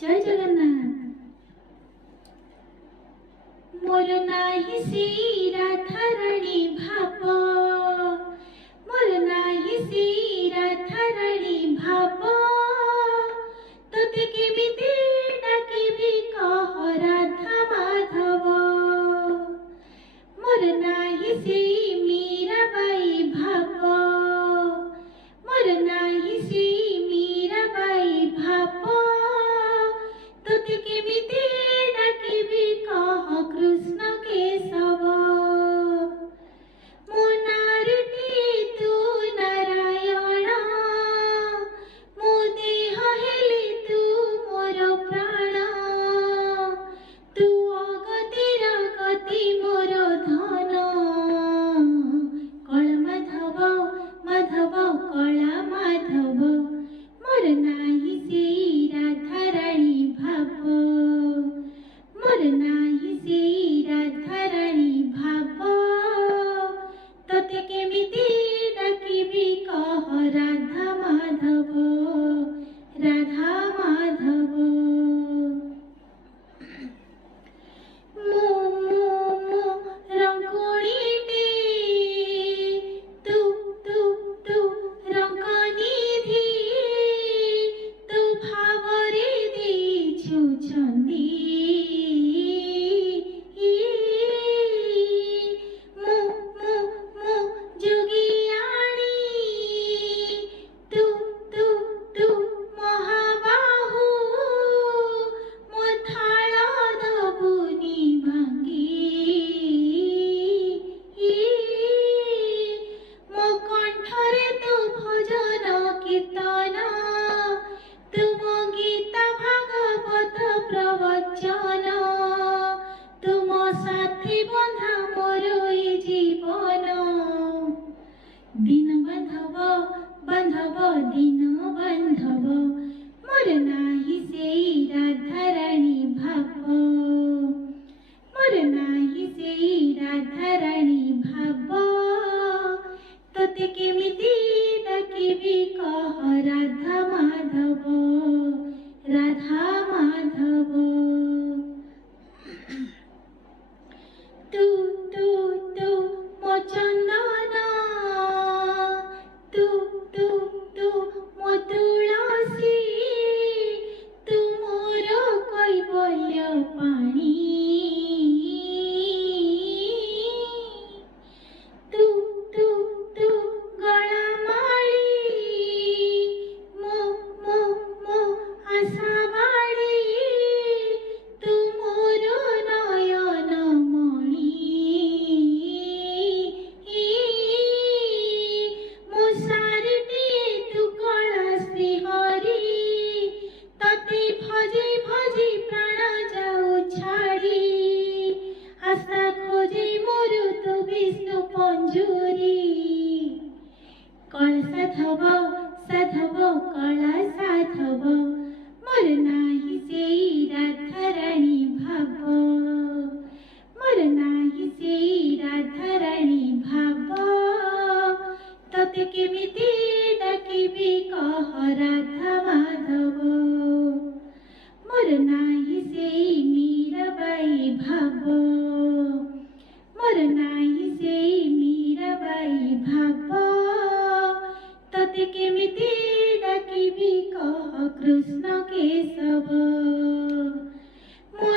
जय जगन्नाथ। मोर नाही श्री राधा रानी भाव, मोर नाही श्री राधा रानी भाव, तोते केमिति डाकिबि कह राधा माधव। मोर नाही श्री मीराबाई भाव, मोर नाही श्री मीराबाई भाव, तोते केमिति डाकिबि कह कृष्ण केशव। मो नारीटी तू नारायण, मो देह हेली तू मोर प्राण, तू अगतिर गति मोर धन। कला माधव माधव कला माधव, मोर नाही श्री राधा रानी भाव, मोर नाही श्री राधा रानी भाव, तोते केमिति डाकिबि कह राधा माधव, राधा माधव। मो मो मो रंगोळीटी तू तू तू रंगनिधि, तू भावरे देछु छंदी। मो मो मो जोगियाणी तू तू तू महाबाहु, मो थाळ दबुनी भांगी। मो कंठरे तू भजन कीर्तन, तू मो गीता भागवत प्रवचन, तू मो साथी बंधा मोर ए जीवन। दिन बांधव बांधव दिन बांधव, मोर नाही श्री राधा रानी भाव, मोर नाही श्री राधा रानी भाव, तोते केमिति डाकिबि कह राधा माधव, राधा माधव। तू तू तू मो चंदन, तू तू तू मो तुलसी, तू मोर कैवल्य पाणी। तू तू तू गळा माळी, मो मो मो आशाबाळी, तू मोर नयन मणि। मो सारीटी तू कला श्रीहरि, तते भजे भजे प्राण जाऊ छाड़ी, आशा खोजे मोर तू विष्णु पंजुरी। कला साधव साधव कला साधव, मोर नाही श्री राधा रानी भाव, मोर नाही श्री राधा रानी भाव, तोते केमिति डाकिबि कह राधा माधव। मोर नाही श्री मीराबाई भाव, मोर नाही श्री मीराबाई भाव, तोते केमिति डाकिबि कह कृष्ण केशव। मो